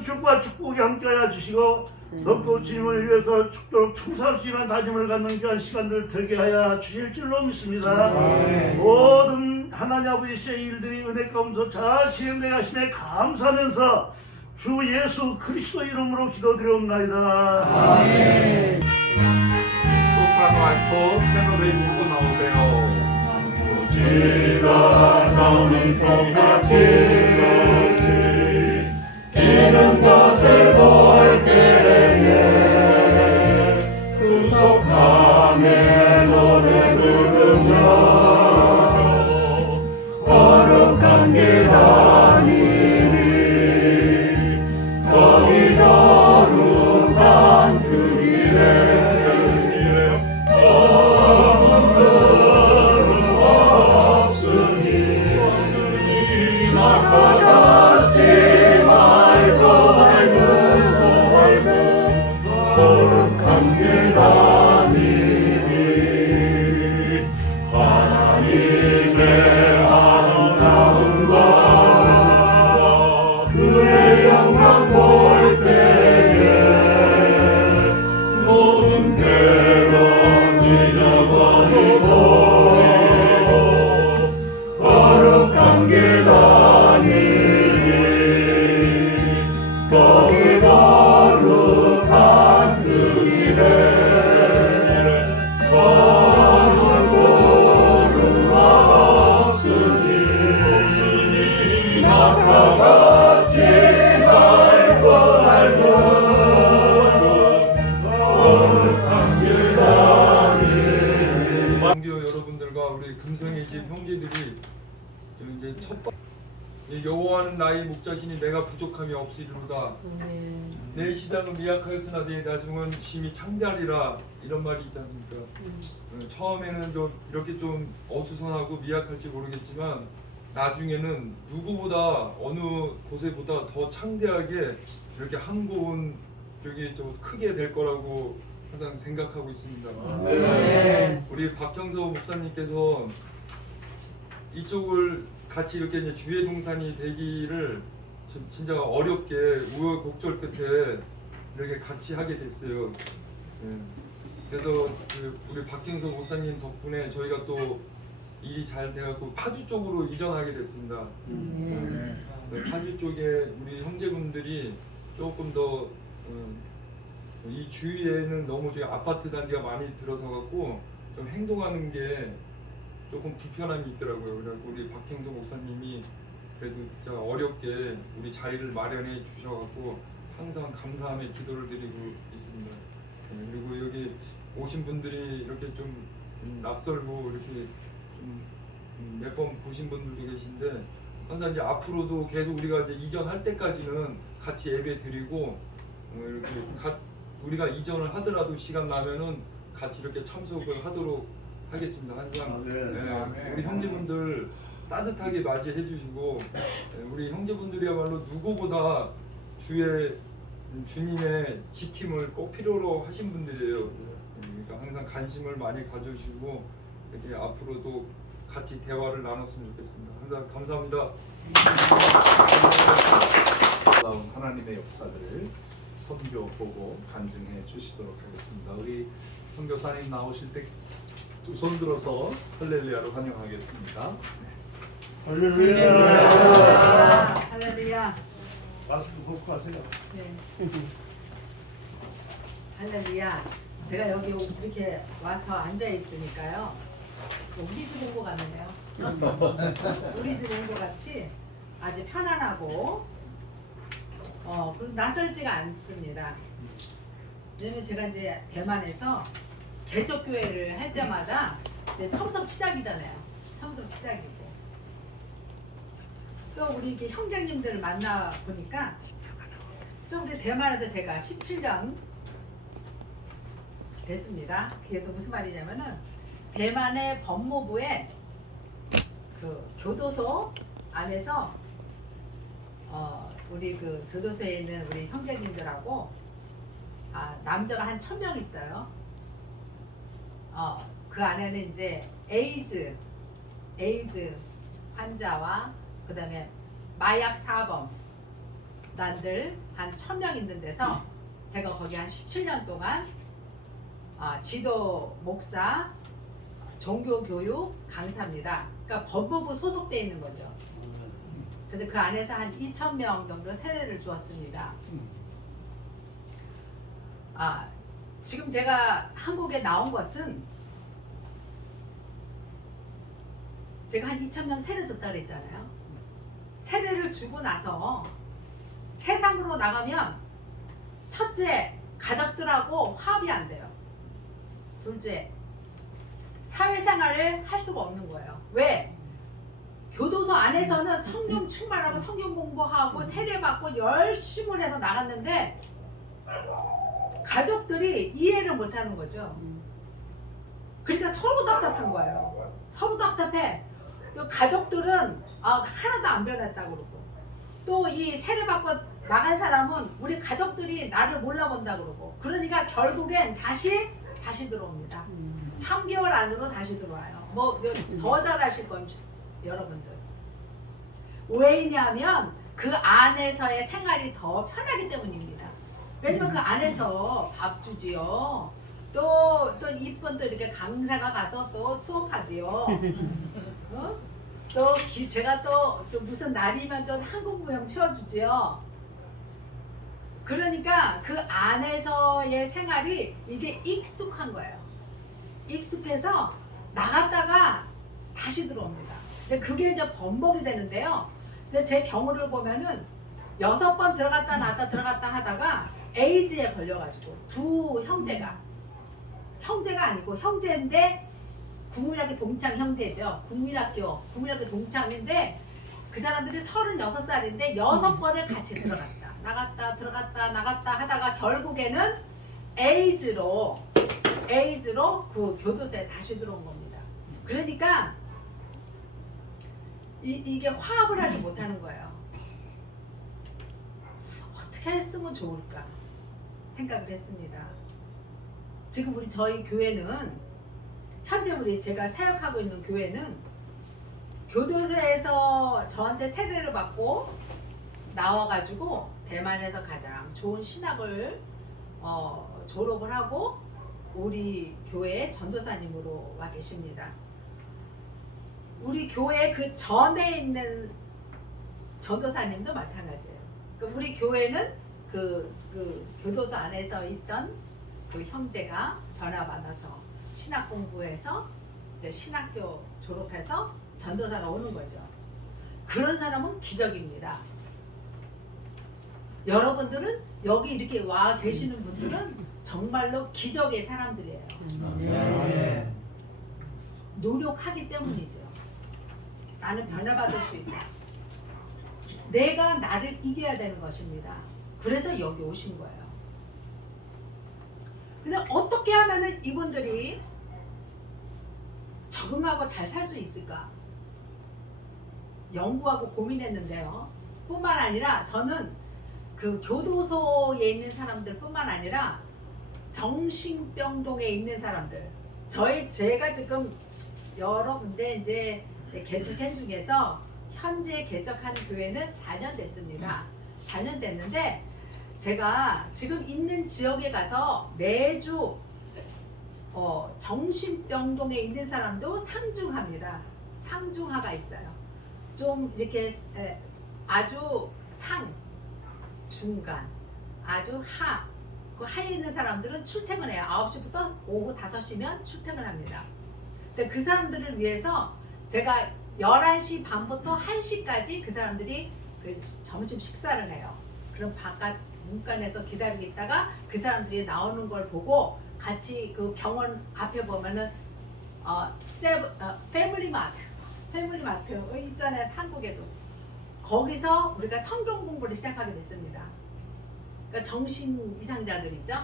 축과 축복이 함께하여 주시고 더욱더 주님을 위해서 축도록 충성할 수 있는 다짐을 갖는 귀한 시간들 되게 하여 주실 줄로 믿습니다. 모든 하나님 아버지의 일들이 은혜 가운데서 잘 진행되게 하심에 감사하면서 주 예수 그리스도 이름으로 기도드려옵나이다. 아멘. 소프라노 알토 테너를 부르고 나오세요. 지가 자는 똑같이 이런 것을 볼 때에 구속함에 노래 부르며 거룩한 길 다니리 거기 거룩한 그 길에 거룩한 길 다니리 하나님의 아름다움과 그의 영광 볼 때에 모든 괴로움 잊어버리고 거룩한 길 다니리 거기 거룩한 그 길에 거룩고루가 없으니 낙하같이 알고 거룩한 길 다니리. 만교 여러분들과 우리 금성의 집 형제들이 이제 첫 번. 여호와는 나의 목자시니 내가 부족함이 없으리로다. 내 시작은 미약하였으나 내 나중은 심히 창대하리라. 이런 말이 있지 않습니까? 처음에는 좀 이렇게 좀 어수선하고 미약할지 모르겠지만 나중에는 누구보다 어느 곳에보다 더 창대하게 이렇게 한고운 쪽이 좀 크게 될 거라고 항상 생각하고 있습니다. 우리 박형서 목사님께서 이쪽을 같이 이렇게 이제 주의 동산이 되기를 진짜 어렵게 우여곡절 끝에 이렇게 같이 하게 됐어요. 그래서 우리 박경서 목사님 덕분에 저희가 또 일이 잘 돼갖고 파주 쪽으로 이전하게 됐습니다. 파주 쪽에 우리 형제분들이 조금 더 이 주위에는 너무 저희 아파트 단지가 많이 들어서 갖고 좀 행동하는 게 조금 불편함이 있더라고요. 그래서 우리 박형서 목사님이 그래도 진짜 어렵게 우리 자리를 마련해 주셔갖고 항상 감사함에 기도를 드리고 있습니다. 그리고 여기 오신 분들이 이렇게 좀 낯설고 이렇게 좀 몇 번 보신 분들도 계신데 항상 이제 앞으로도 계속 우리가 이제 이전할 때까지는 같이 예배 드리고 이렇게 우리가 이전을 하더라도 시간 나면은 같이 이렇게 참석을 하도록 하겠습니다. 항상 우리 형제분들 따뜻하게 맞이해 주시고 우리 형제분들이야말로 누구보다 주님의 지킴을 꼭 필요로 하신 분들이에요. 그러니까 항상 관심을 많이 가져주시고 이렇게 앞으로도 같이 대화를 나눴으면 좋겠습니다. 항상 감사합니다. 놀라운 하나님의 역사들을 선교 보고 간증해 주시도록 하겠습니다. 우리 선교사님 나오실 때 두 손 들어서 할렐루야로 환영하겠습니다. 할렐루야. 할렐루야. 마스크 벗고 하세요. 네. 할렐루야. 제가 여기 이렇게 와서 앉아 있으니까요. 우리 집 온 것 같네요. 우리 집 온 것 같이 아주 편안하고 그리고 낯설지가 않습니다. 왜냐면 제가 이제 대만에서 개척교회를 할 때마다 이제 청석 시작이잖아요. 청석 시작이고 또 우리 이렇게 형제님들을 만나 보니까 좀 우리 대만에서 제가 17년 됐습니다. 그게 또 무슨 말이냐면은 대만의 법무부에 그 교도소 안에서 우리 그 교도소에 있는 우리 형제님들하고 남자가 한 1000명 있어요. 그 안에는 이제 에이즈 환자와 그다음에 마약 사범 난들 한 1000명 있는 데서 제가 거기 한 17년 동안 지도 목사, 종교교육 강사입니다. 그러니까 법무부 소속돼 있는 거죠. 그래서 그 안에서 한 2000명 정도 세례를 주었습니다. 지금 제가 한국에 나온 것은 제가 한 2000명 세례 줬다 그랬잖아요. 세례를 주고 나서 세상으로 나가면 첫째, 가족들하고 화합이 안 돼요. 둘째, 사회생활을 할 수가 없는 거예요. 왜? 교도소 안에서는 성령 충만하고 성경 공부하고 세례받고 열심히 해서 나갔는데 가족들이 이해를 못하는 거죠. 그러니까 서로 답답한 거예요. 서로 답답해. 또 가족들은 하나도 안 변했다 그러고, 또 이 세례받고 나간 사람은 우리 가족들이 나를 몰라본다 그러고, 그러니까 결국엔 다시 들어옵니다. 3개월 안으로 다시 들어와요. 뭐 더 잘하실 겁니다, 여러분들. 왜냐하면 그 안에서의 생활이 더 편하기 때문입니다. 왜냐면 그 안에서 밥 주지요. 또 이쁜 또 이렇게 강사가 가서 또 수업하지요. 어? 또 제가 또 무슨 날이면 또 한국무용 치워주지요. 그러니까 그 안에서의 생활이 이제 익숙한 거예요. 익숙해서 나갔다가 다시 들어옵니다. 근데 그게 이제 번복이 되는데요. 이제 제 경우를 보면은 6번 들어갔다 나왔다 들어갔다 하다가 에이즈에 걸려가지고 두 형제가 아니고 형제인데 국민학교 동창 형제죠. 국민학교 동창인데 그 사람들이 36살인데 6번을 같이 들어갔다 나갔다 들어갔다 나갔다 하다가 결국에는 에이즈로 그 교도소에 다시 들어온 겁니다. 그러니까 이게 화합을 하지 못하는 거예요. 어떻게 했으면 좋을까 생각을 했습니다. 지금 저희 교회는 현재 제가 사역하고 있는 교회는 교도소에서 저한테 세례를 받고 나와가지고 대만에서 가장 좋은 신학을 졸업을 하고 우리 교회 전도사님으로 와 계십니다. 우리 교회 그 전에 있는 전도사님도 마찬가지예요. 그러니까 우리 교회는 그 교도소 안에서 있던 그 형제가 변화받아서 신학 공부해서 이제 신학교 졸업해서 전도사로 오는 거죠. 그런 사람은 기적입니다. 여러분들은 여기 이렇게 와 계시는 분들은 정말로 기적의 사람들이에요. 노력하기 때문이죠. 나는 변화받을 수 있다. 내가 나를 이겨야 되는 것입니다. 그래서 여기 오신 거예요. 근데 어떻게 하면은 이분들이 적응하고 잘 살 수 있을까? 연구하고 고민했는데요. 뿐만 아니라 저는 그 교도소에 있는 사람들 뿐만 아니라 정신병동에 있는 사람들, 제가 지금 여러 군데 이제 개척한 중에서 현재 개척한 교회는 4년 됐습니다. 4년 됐는데 제가 지금 있는 지역에 가서 매주 정신병동에 있는 사람도 상중합니다. 상중하가 있어요. 좀 이렇게 아주 중간, 아주 그 하에 있는 사람들은 출퇴근해요. 9시부터 오후 5시면 출퇴근합니다. 근데 그 사람들을 위해서 제가 11시 반부터 1시까지 그 사람들이 그 점심 식사를 해요. 그럼 바깥 문간에서 기다리고 있다가 그 사람들이 나오는 걸 보고 같이 그 병원 앞에 보면은 패밀리마트 있잖아요. 한국에도 거기서 우리가 성경 공부를 시작하게 됐습니다. 그러니까 정신 이상자들이죠.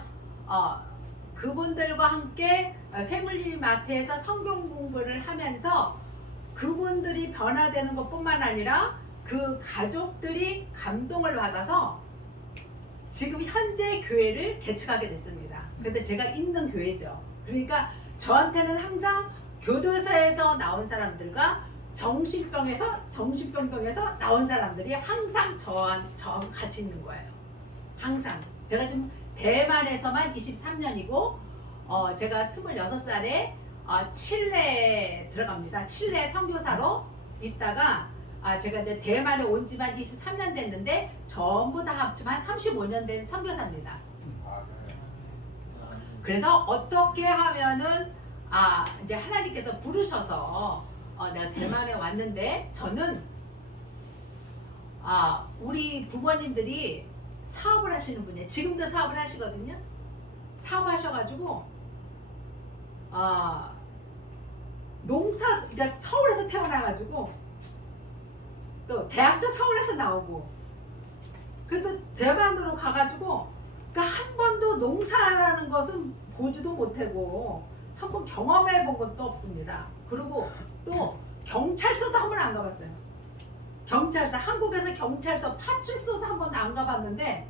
그분들과 함께 패밀리마트에서 성경 공부를 하면서 그분들이 변화되는 것뿐만 아니라 그 가족들이 감동을 받아서 지금 현재 교회를 개척하게 됐습니다. 근데 제가 있는 교회죠. 그러니까 저한테는 항상 교도소에서 나온 사람들과 정신병동에서 나온 사람들이 항상 저와 같이 있는 거예요. 항상. 제가 지금 대만에서만 23년이고 제가 26살에 칠레에 들어갑니다. 칠레 선교사로 있다가 제가 이제 대만에 온 지만 23년 됐는데 전부 다 합치면 35년 된 선교사입니다. 그래서 어떻게 하면은 이제 하나님께서 부르셔서 내가 대만에 왔는데 저는 우리 부모님들이 사업을 하시는 분이에요. 지금도 사업을 하시거든요. 사업하셔가지고 그러니까 서울에서 태어나가지고 또 대학도 서울에서 나오고 그래도 대만으로 가가지고 그러니까 한 번도 농사라는 것은 보지도 못하고 한 번 경험해 본 것도 없습니다. 그리고 또 경찰서도 한 번 안 가봤어요. 경찰서, 한국에서 경찰서 파출소도 한 번도 안 가봤는데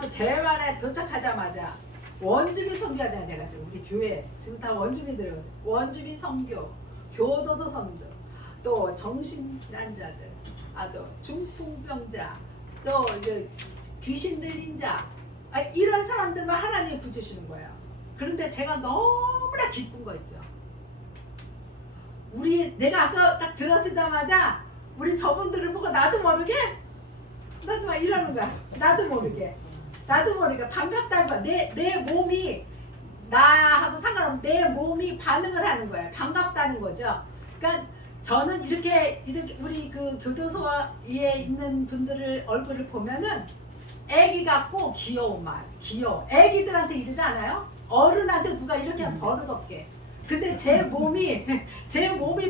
또 대만에 도착하자마자 원주민 선교하잖아요. 제가 지금 우리 교회 지금 다 원주민들이거든요. 원주민 선교, 교도소 선교, 또 정신질환자들, 또 중풍병자, 또 이제 귀신 들린 자, 이런 사람들만 하나님이 붙이시는 거예요. 그런데 제가 너무나 기쁜 거 있죠. 내가 아까 딱 들어서자마자 우리 저분들을 보고 나도 모르게 막 이러는 거야. 나도 모르게 반갑다는 거야. 내 몸이 나하고 상관없는 내 몸이 반응을 하는 거야. 반갑다는 거죠. 그러니까 저는 이렇게 우리 그 교도소에 있는 분들을 얼굴을 보면은 애기 같고 귀여운 말, 귀여워. 애기들한테 이러지 않아요? 어른한테 누가 이렇게 하면 버릇없게. 근데 제 몸이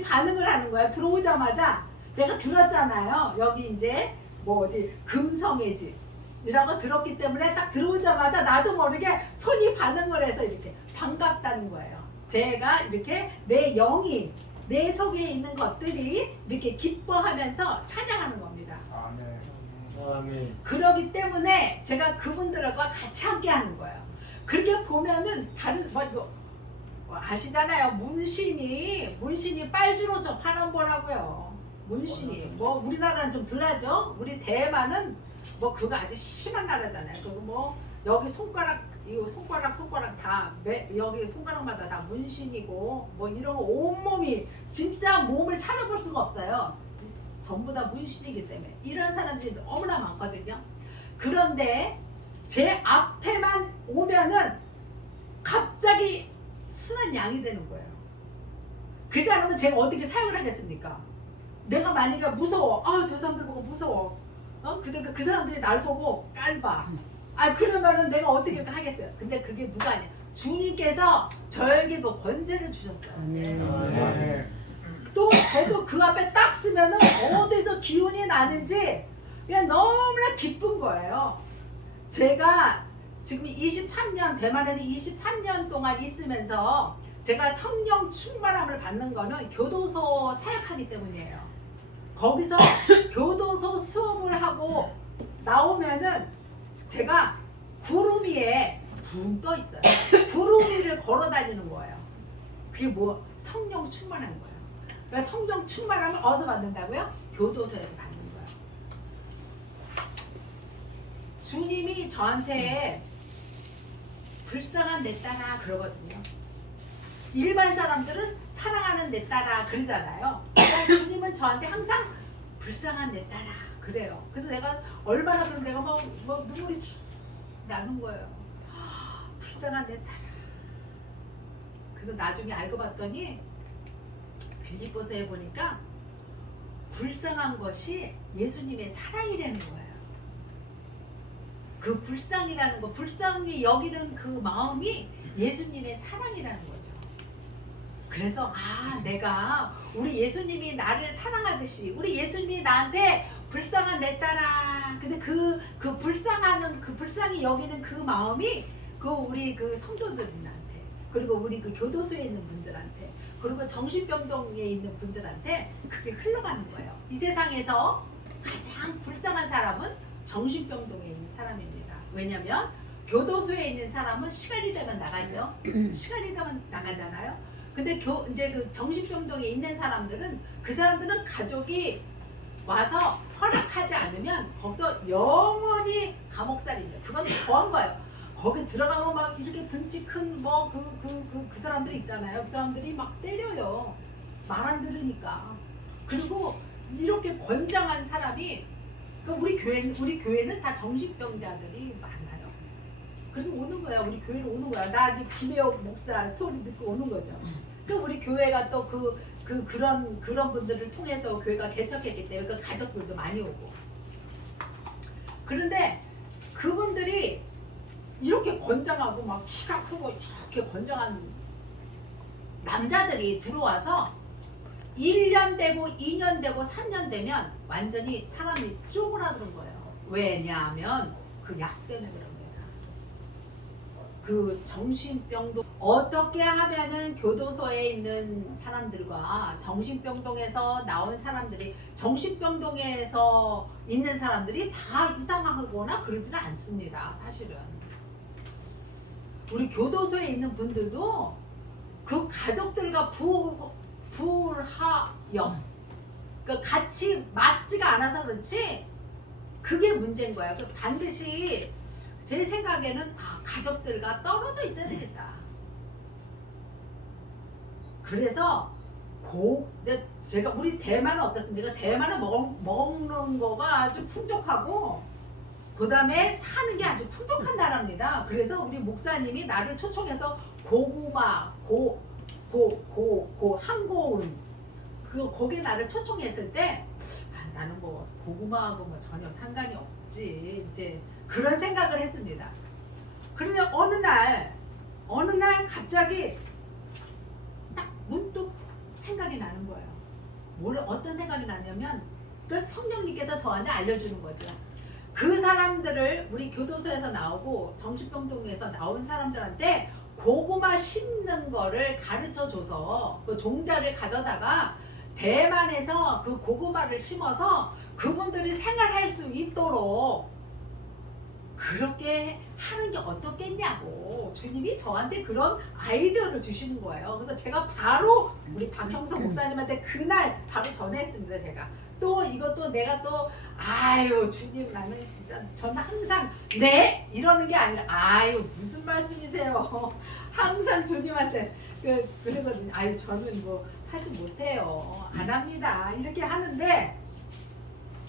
반응을 하는 거야. 들어오자마자 내가 들었잖아요. 여기 이제 뭐 어디 금성의 집이라고 들었기 때문에 딱 들어오자마자 나도 모르게 손이 반응을 해서 이렇게 반갑다는 거예요. 제가 이렇게 내 영이 내 속에 있는 것들이 이렇게 기뻐하면서 찬양하는 겁니다. 아멘. 그러기 때문에 제가 그분들과 같이 함께 하는 거예요. 그렇게 보면은 다른 이거 아시잖아요. 문신이 빨주로 접하는 거라고요. 문신이 뭐 우리나라는 좀 덜하죠. 우리 대만은 뭐 그거 아주 심한 나라잖아요. 그거 뭐 여기 손가락 다 여기 손가락마다 다 문신이고 뭐 이런 거 온몸이 진짜 몸을 찾아볼 수가 없어요. 전부 다 문신이기 때문에 이런 사람들이 너무나 많거든요. 그런데 제 앞에만 오면은 갑자기 순한 양이 되는 거예요. 그렇지 않으면 제가 어떻게 사역을 하겠습니까? 내가 만약에 무서워, 저 사람들 보고 무서워, 근데 그 사람들이 날 보고 깔봐. 그러면은 내가 어떻게 하겠어요? 근데 그게 누가 아니야? 주님께서 저에게 뭐 권세를 주셨어요. 또 저도 그 앞에 딱 쓰면은 어디서 기운이 나는지 그냥 너무나 기쁜 거예요. 제가 지금 23년 대만에서 23년 동안 있으면서 제가 성령 충만함을 받는 거는 교도소 사역하기 때문이에요. 거기서 교도소 수업을 하고 나오면은 제가 구름 위에 붕 떠 있어요. 구름 위를 걸어 다니는 거예요. 그게 뭐 성령 충만한 거예요. 그러니까 성령 충만함을 어디서 받는다고요? 교도소에서 받는 거예요. 주님이 저한테 불쌍한 내 딸아 그러거든요. 일반 사람들은 사랑하는 내 딸아 그러잖아요. 주님은 저한테 항상 불쌍한 내 딸아 그래요. 그래서 내가 얼마나 그런 내가 막 눈물이 쭉 나는 거예요. 불쌍한 내 딸아. 그래서 나중에 알고 봤더니 빌립보서에 보니까 불쌍한 것이 예수님의 사랑이라는 거예요. 그 불쌍이라는 거, 불쌍히 여기는 그 마음이 예수님의 사랑이라는 거죠. 그래서 내가 우리 예수님이 나를 사랑하듯이 우리 예수님이 나한테 불쌍한 내 딸아. 그래서 그 불쌍하는 그 불쌍히 여기는 그 마음이 우리 그 성도들한테 그리고 우리 그 교도소에 있는 분들한테 그리고 정신병동에 있는 분들한테 그게 흘러가는 거예요. 이 세상에서 가장 불쌍한 사람은 정신병동에 있는 사람입니다. 왜냐하면 교도소에 있는 사람은 시간이 되면 나가죠. 시간이 되면 나가잖아요. 근데 이제 그 정신병동에 있는 사람들은 그 사람들은 가족이 와서 허락하지 않으면 거기서 영원히 감옥살이에요. 그건 더한 거예요. 거기 들어가면 막 이렇게 등치 큰 뭐 그 사람들 있잖아요. 그 사람들이 막 때려요. 말 안 들으니까. 그리고 이렇게 권장한 사람이 우리 교회는 다 정신병자들이 많아요. 그래서 오는 거야. 우리 교회로 오는 거야. 나 김혜옥 목사 소리 듣고 오는 거죠. 그럼 우리 교회가 또 그런 분들을 통해서 교회가 개척했기 때문에 그 가족들도 많이 오고. 그런데 그분들이 이렇게 권장하고 막 키가 크고 이렇게 권장한 남자들이 들어와서 1년 되고 2년 되고 3년 되면 완전히 사람이 쪼그라드는 거예요. 왜냐하면 그 약 때문에 그런 거예요. 그 정신병동 어떻게 하면은 교도소에 있는 사람들과 정신병동에서 나온 사람들이 정신병동에서 있는 사람들이 다 이상하거나 그러지는 않습니다. 사실은 우리 교도소에 있는 분들도 그 가족들과 불하여 그러니까 같이 맞지가 않아서 그렇지 그게 문제인 거야. 반드시 제 생각에는 가족들과 떨어져 있어야 되겠다. 그래서 이제 제가 우리 대만은 어떻습니까? 대만은 먹는 거가 아주 풍족하고 그 다음에 사는 게 아주 풍족한 나라입니다. 그래서 우리 목사님이 나를 초청해서 고구마, 한고운 거기에 나를 초청했을 때 나는 뭐 고구마하고 뭐 전혀 상관이 없지 이제 그런 생각을 했습니다. 그런데 어느 날 갑자기 딱 문득 생각이 나는 거예요. 어떤 생각이 나냐면 그 성령님께서 저한테 알려주는 거죠. 그 사람들을 우리 교도소에서 나오고 정신병동에서 나온 사람들한테 고구마 심는 거를 가르쳐줘서 그 종자를 가져다가 대만에서 그 고구마를 심어서 그분들이 생활할 수 있도록 그렇게 하는 게 어떻겠냐고 주님이 저한테 그런 아이디어를 주시는 거예요. 그래서 제가 바로 우리 박형성 목사님한테 그날 바로 전화했습니다. 제가 또 이것도 내가 또 아유 주님 나는 진짜 저는 항상 네 이러는 게 아니라 아유 무슨 말씀이세요. 항상 주님한테 그러거든요. 아유 저는 뭐 하지 못해요. 안 합니다. 이렇게 하는데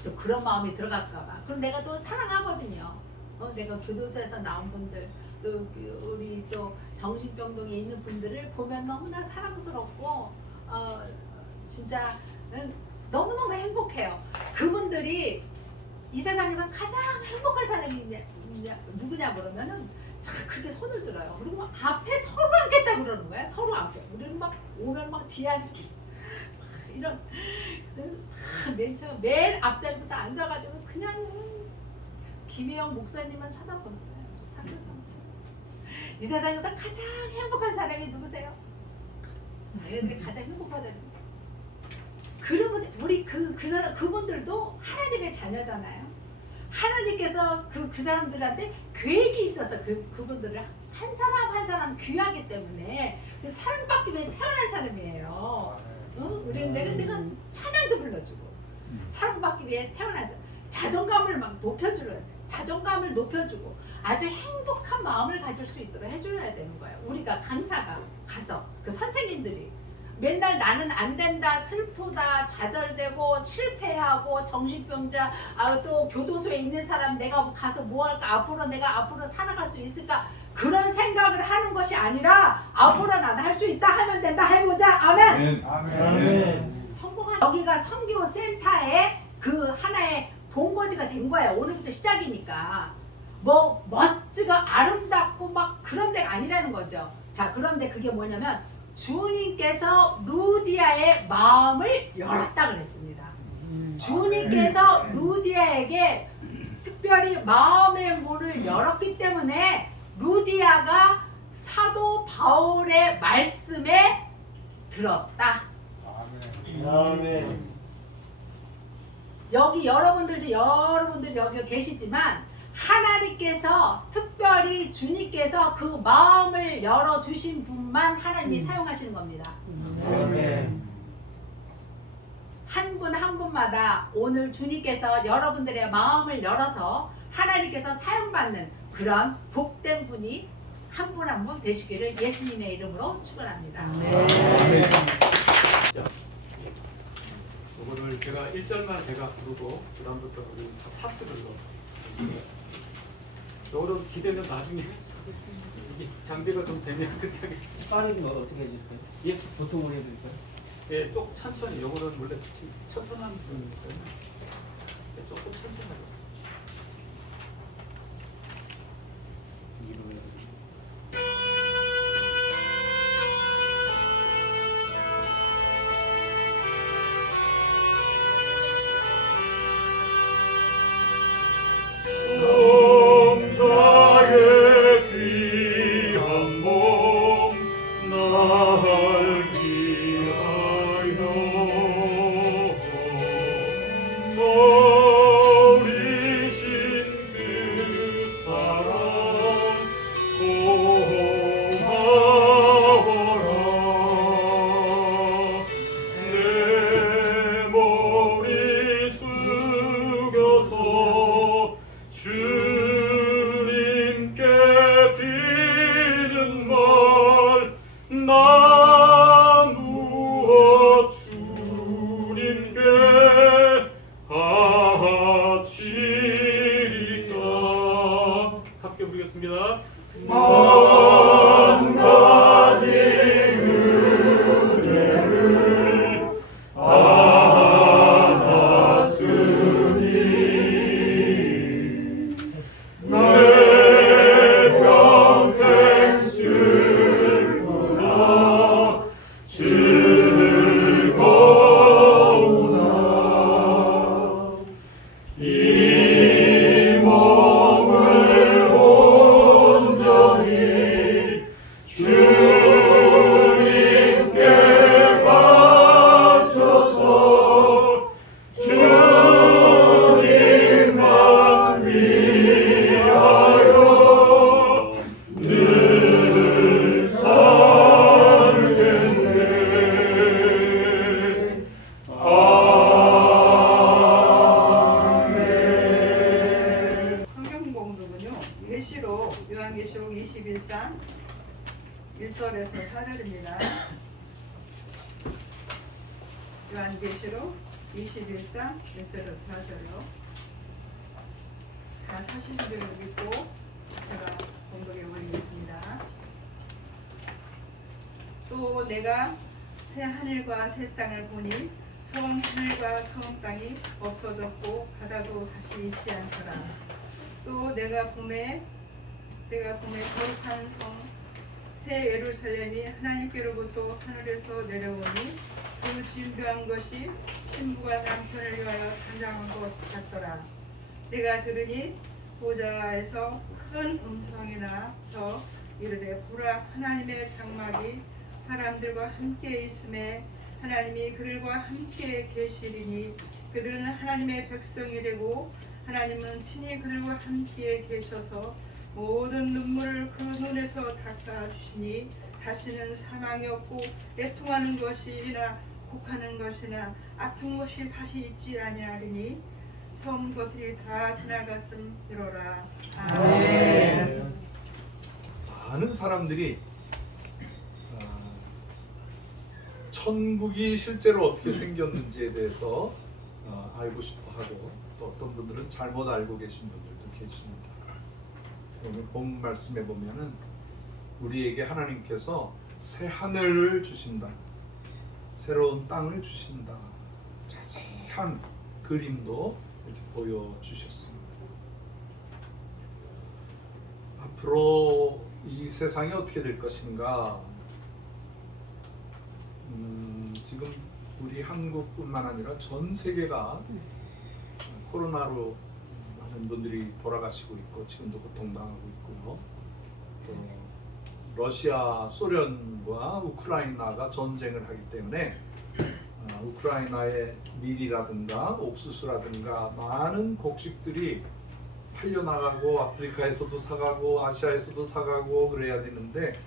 또 그런 마음이 들어갈까봐. 그럼 내가 또 사랑하거든요. 내가 교도소에서 나온 분들 또 우리 또 정신병동에 있는 분들을 보면 너무나 사랑스럽고 진짜 너무너무 행복해요. 그분들이 이 세상에서 가장 행복한 사람이 누구냐 그러면은 그렇게 손을 들어요. 그리고 앞에 서로 앉겠다 그러는 거야. 서로 앞에. 우리는 막 오면 막 뒤에 앉기 이런 맨 앞자리부터 앉아가지고 그냥 김혜영 목사님만 쳐다보는 거예요. 상대상 이 세상에서 가장 행복한 사람이 누구세요? 얘네들이 가장 행복하다는 거예요. 그러면 우리 그분들도 하나님의 자녀잖아요. 하나님께서 그 사람들한테 계획이 있어서 그분들을 한 사람 한 사람 귀하기 때문에 사랑받기 위해 태어난 사람이에요. 우리는 내가 찬양도 불러주고 사랑받기 위해 태어난 사람. 자존감을 막 자존감을 높여주고 아주 행복한 마음을 가질 수 있도록 해줘야 되는 거예요. 우리가 강사가 가서 그 선생님들이 맨날 나는 안 된다, 슬프다, 좌절되고 실패하고 정신병자, 또 교도소에 있는 사람 내가 가서 뭐 할까, 내가 앞으로 살아갈 수 있을까 그런 생각을 하는 것이 아니라 앞으로 나는 할 수 있다 하면 된다 해보자. 아멘. 아멘. 성공한 여기가 선교 센터의 그 하나의 본거지가 된 거예요. 오늘부터 시작이니까 뭐 멋지고 아름답고 막 그런 데가 아니라는 거죠. 자, 그런데 그게 뭐냐면 주님께서 루디아의 마음을 열었다 그랬습니다. 주님께서 루디아에게 특별히 마음의 문을 열었기 때문에 루디아가 사도 바울의 말씀에 들었다. 아멘. 여기 여러분들 여기 계시지만 하나님께서 특별히 특별히 주님께서 그 마음을 열어주신 분만 하나님이 사용하시는 겁니다. 아멘. 한 분 한 분마다 오늘 주님께서 여러분들의 마음을 열어서 하나님께서 사용받는 그런 복된 분이 한 분 한 분 되시기를 예수님의 이름으로 축원합니다. 오늘 제가 1절만 제가 부르고 그다음부터 우리 다 파트별로 요거는 기대는 나중에 이게 장비가 좀 되면 그때 하겠습니다. 빠른 거 어떻게 해줄까요? 예? 보통으로 해드릴까요? 예, 좀 천천히 요거는 원래 천천한 분이니까요. 예, 조금 천천히 하겠습니다. 성자의 귀한 몸 날 위하여 버리신 그 사랑 고마워라. 내 머리 숙여서 주님께 드리는 말 나누어 주님께 바치리까. 함께 부르겠습니다. 만 가지 은혜를 받았으니 내 평생 슬프나 즐거우나 이 몸을 온전히 주님께 바쳐서 주님만 위하여 늘 살겠네. 아멘. 성경 공독은요, 계시록 요한계시록 21장 1절에서 4절입니다. 요한계시록 21장 1절에서 4절요. 다 사신 줄을 믿고 제가 공독해 올리겠습니다. 또 내가 새 하늘과 새 땅을 보니 처음 하늘과 처음 땅이 없어졌고 바다도 다시 있지 않더라. 또 내가 봄에 거룩한 성 새 예루살렘이 하나님께로부터 하늘에서 내려오니 그 준비한 것이 신부가 남편을 위하여 단장한 것 같더라. 내가 들으니 보좌에서 큰 음성이 나서 이르되 보라, 하나님의 장막이 사람들과 함께 있음에 하나님이 그들과 함께 계시리니 그들은 하나님의 백성이 되고 하나님은 친히 그들과 함께 계셔서 모든 눈물을 그 눈에서 닦아주시니 다시는 사망이 없고 애통하는 것이나 곡하는 것이나 아픈 것이 다시 있지 아니하리니 처음 것들이 다 지나갔음이로라. 아멘. 많은 사람들이 천국이 실제로 어떻게 생겼는지에 대해서 알고 싶어하고 또 어떤 분들은 잘못 알고 계신 분들도 계십니다. 오늘 본 말씀에 보면은 우리에게 하나님께서 새 하늘을 주신다, 새로운 땅을 주신다, 자세한 그림도 이렇게 보여주셨습니다. 앞으로 이 세상이 어떻게 될 것인가? 지금 우리 한국뿐만 아니라 전 세계가 코로나로 많은 분들이 돌아가시고 있고 지금도 고통당하고 있고요. 또 러시아, 소련과 우크라이나가 전쟁을 하기 때문에 우크라이나의 밀이라든가 옥수수라든가 많은 곡식들이 팔려나가고 아프리카에서도 사가고 아시아에서도 사가고 그래야 되는데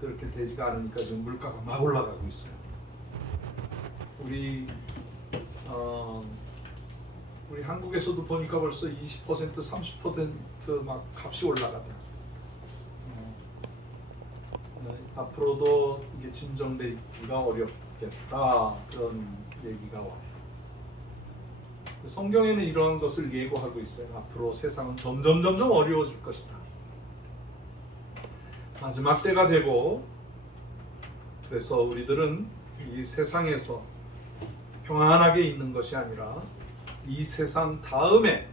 그렇게 되지가 않으니까 지금 물가가 막 올라가고 있어요. 우리 한국에서도 보니까 벌써 20% 30% 값이 올라가더라. 앞으로도 이게 진정되기가 어렵겠다 그런 얘기가 와요. 성경에는 이런 것을 예고하고 있어요. 앞으로 세상은 점점 어려워질 것이다. 마지막 때가 되고 그래서 우리들은 이 세상에서 평안하게 있는 것이 아니라 이 세상 다음에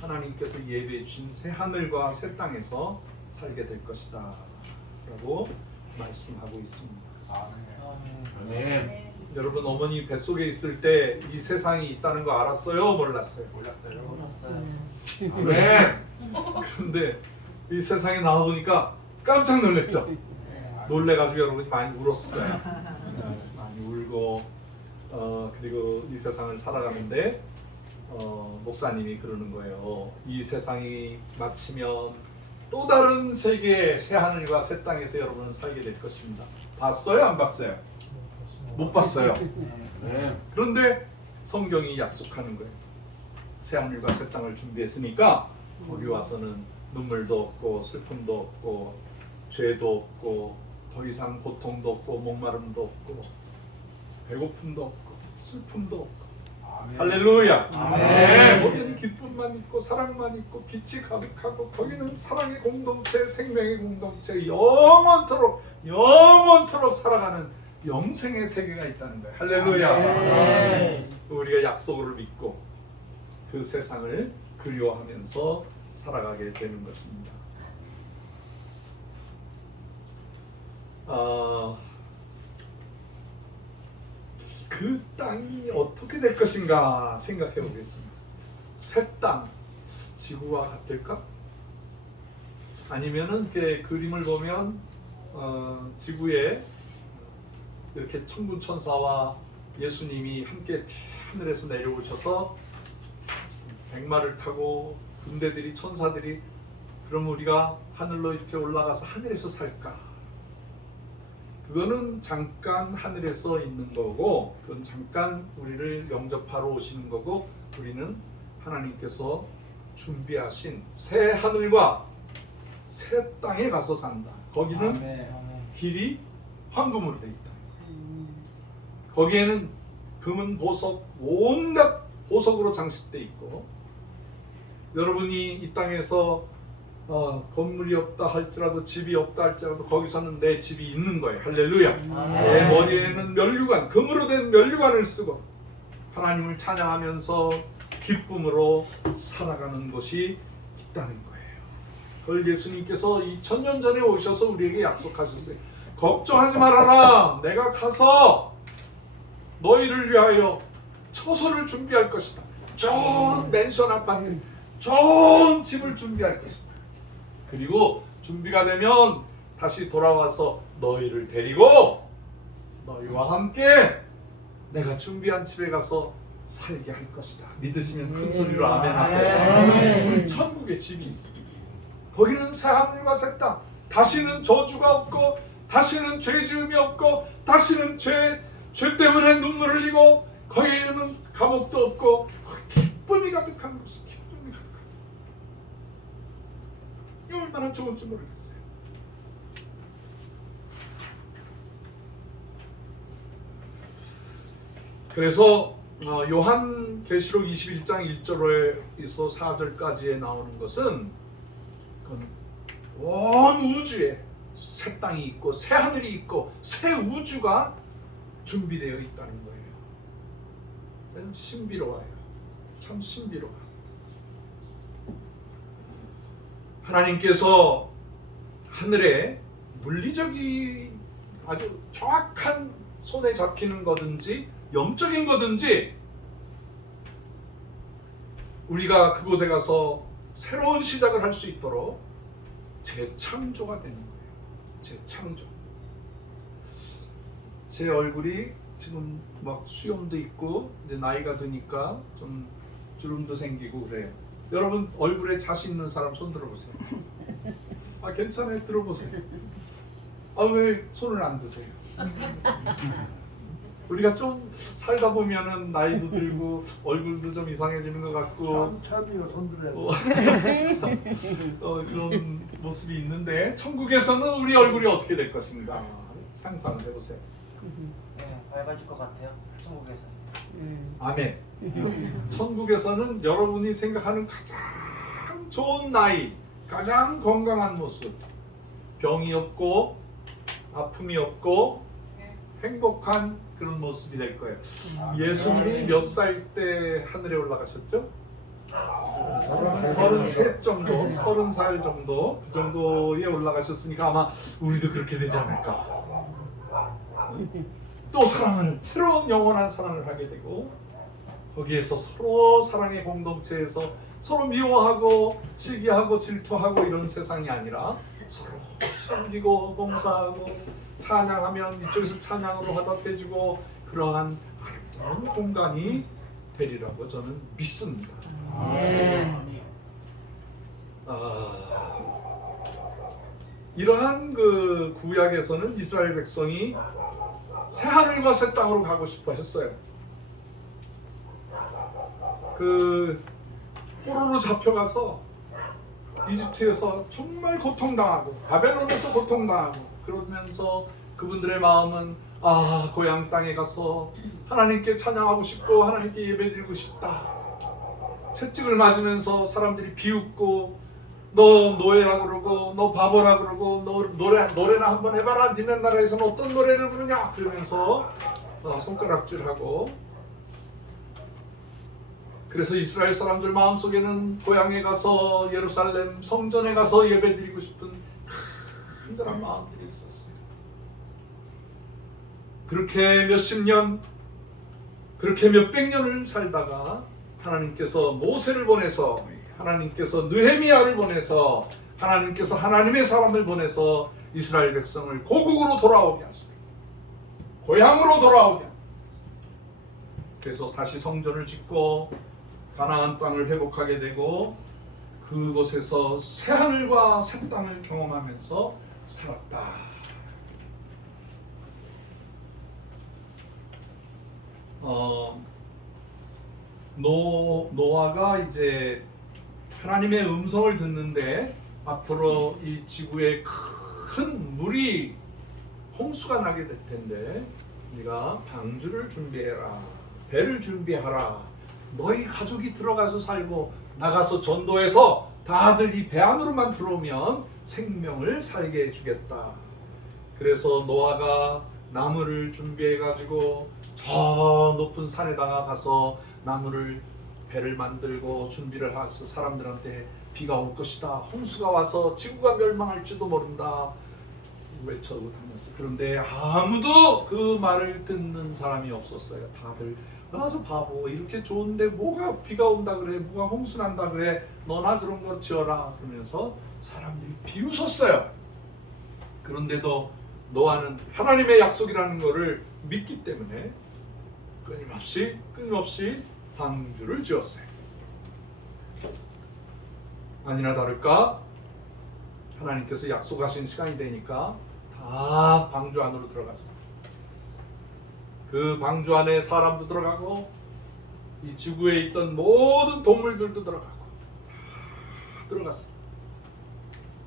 하나님께서 예배해 주신 새 하늘과 새 땅에서 살게 될 것이다 라고 말씀하고 있습니다. 아멘. 여러분 어머니 뱃속에 있을 때 이 세상이 있다는 거 알았어요? 몰랐어요? 몰랐어요. 아멘. 그런데 이 세상에 나와보니까 깜짝 놀랐죠? 놀래가지고 여러분이 많이 울었을 거예요. 많이 울고 그리고 이 세상을 살아가는데 목사님이 그러는 거예요. 이 세상이 마치면 또 다른 세계 새 하늘과 새 땅에서 여러분은 살게 될 것입니다. 봤어요? 안 봤어요? 못 봤어요. 그런데 성경이 약속하는 거예요. 새 하늘과 새 땅을 준비했으니까 거기 와서는 눈물도 없고 슬픔도 없고 죄도 없고 더 이상 고통도 없고 목마름도 없고 배고픔도 없고 슬픔도 없고 할렐루야. 거기는 기쁨만 있고 사랑만 있고 빛이 가득하고 거기는 사랑의 공동체, 생명의 공동체, 영원토록 살아가는 영생의 세계가 있다는 거예요. 할렐루야. 우리가 약속을 믿고 그 세상을 그리워하면서 살아가게 되는 것입니다. 그 땅이 어떻게 될 것인가 생각해 보겠습니다. 새 땅, 지구와 같을까? 아니면은 이렇게 그림을 보면 지구에 이렇게 천군 천사와 예수님이 함께 하늘에서 내려오셔서 백마를 타고 군대들이 천사들이 그럼 우리가 하늘로 이렇게 올라가서 하늘에서 살까? 그거는 잠깐 하늘에서 있는 거고 그건 잠깐 우리를 영접하러 오시는 거고 우리는 하나님께서 준비하신 새 하늘과 새 땅에 가서 산다. 거기는 길이 황금으로 되어 있다. 거기에는 금은 보석, 온갖 보석으로 장식되어 있고 여러분이 이 땅에서 건물이 없다 할지라도 집이 없다 할지라도 거기서는 내 집이 있는 거예요. 할렐루야. 내 머리에는 면류관, 금으로 된 면류관을 쓰고 하나님을 찬양하면서 기쁨으로 살아가는 것이 있다는 거예요. 그걸 예수님께서 2000년 전에 오셔서 우리에게 약속하셨어요. 걱정하지 말아라. 내가 가서 너희를 위하여 처소를 준비할 것이다. 좋은 맨션 아파트, 좋은 집을 준비할 것이다. 그리고 준비가 되면 다시 돌아와서 너희를 데리고 너희와 함께 내가 준비한 집에 가서 살게 할 것이다. 믿으시면 큰 소리로 아멘 하세요. 우리 천국에 집이 있습니다. 거기는 새 하늘과 새 땅. 다시는 저주가 없고 다시는 죄 지음이 없고 다시는 죄 때문에 눈물을 흘리고 거기에는 감옥도 없고 기쁨이 가득한 곳이 기쁨이 가득한 곳. 얼마나 좋은지 모르겠어요. 그래서 요한계시록 21장 1절에서 4절까지에 나오는 것은 온 우주에 새 땅이 있고 새 하늘이 있고 새 우주가 준비되어 있다는 거예요. 신비로워요. 참 신비로워요. 하나님께서 하늘에 물리적인 아주 정확한 손에 잡히는 거든지 영적인 거든지 우리가 그곳에 가서 새로운 시작을 할 수 있도록 재창조가 되는 거예요. 재창조. 제 얼굴이 지금 막 수염도 있고 이제 나이가 드니까 좀 주름도 생기고 그래요. 여러분 얼굴에 자신 있는 사람 손 들어보세요. 아 괜찮아요. 들어보세요. 아 왜 손을 안 드세요? 우리가 좀 살다 보면은 나이도 들고 얼굴도 좀 이상해지는 것 같고 참이가 손들어야 돼. 그런 모습이 있는데 천국에서는 우리 얼굴이 어떻게 될 것인가 상상을 해보세요. 네, 밝아질 것 같아요. 천국에서. 아멘. 천국에서는 여러분이 생각하는 가장 좋은 나이, 가장 건강한 모습, 병이 없고 아픔이 없고 행복한 그런 모습이 될 거예요. 예수님이 몇 살 때 하늘에 올라가셨죠? 33 정도, 30살 정도 그 정도에 올라가셨으니까 아마 우리도 그렇게 되지 않을까. 또 사랑을, 새로운 영원한 사랑을 하게 되고 거기에서 서로 사랑의 공동체에서 서로 미워하고 시기하고 질투하고 이런 세상이 아니라 서로 섬기고 봉사하고 찬양하면 이쪽에서 찬양으로 화답해주고 그러한 아름다운 공간이 되리라고 저는 믿습니다. 이러한 그 구약에서는 이스라엘 백성이 새 하늘과 새 땅으로 가고 싶어 했어요. 그 포로로 잡혀가서 이집트에서 정말 고통당하고 바벨론에서 고통당하고 그러면서 그분들의 마음은 고향 땅에 가서 하나님께 찬양하고 싶고 하나님께 예배드리고 싶다. 채찍을 맞으면서 사람들이 비웃고 너 노예라 그러고 너 바보라 그러고 너 노래나 한번 해봐라. 니네 나라에서는 어떤 노래를 부르냐 그러면서 손가락질하고 그래서 이스라엘 사람들 마음속에는 고향에 가서 예루살렘 성전에 가서 예배드리고 싶은 간절한 마음들이 있었어요. 그렇게 몇십 년 그렇게 몇백 년을 살다가 하나님께서 모세를 보내서 하나님께서 느헤미야를 보내서 하나님께서 하나님의 사람을 보내서 이스라엘 백성을 고국으로 돌아오게 하십니다. 고향으로 돌아오게 합니다. 그래서 다시 성전을 짓고 가나안 땅을 회복하게 되고 그곳에서 새 하늘과 새 땅을 경험하면서 살았다. 노아가 이제 하나님의 음성을 듣는데 앞으로 이 지구에 큰 물이 홍수가 나게 될 텐데 네가 방주를 준비해라. 배를 준비하라. 너희 가족이 들어가서 살고 나가서 전도해서 다들 이 배 안으로만 들어오면 생명을 살게 해주겠다. 그래서 노아가 나무를 준비해 가지고 저 높은 산에다가 가서 나무를 배를 만들고 준비를 해서 사람들한테 비가 올 것이다. 홍수가 와서 지구가 멸망할지도 모른다. 외쳐고 다녔어요. 그런데 아무도 그 말을 듣는 사람이 없었어요. 다들 저 바보 이렇게 좋은데 뭐가 비가 온다 그래 뭐가 홍수 난다 그래 너나 그런 거 지어라 그러면서 사람들이 비웃었어요. 그런데도 노아는 하나님의 약속이라는 것을 믿기 때문에 끊임없이 방주를 지었어요. 아니나 다를까 하나님께서 약속하신 시간이 되니까 다 방주 안으로 들어갔어요. 그 방주 안에 사람도 들어가고 이 지구에 있던 모든 동물들도 들어가고 다 들어갔어요.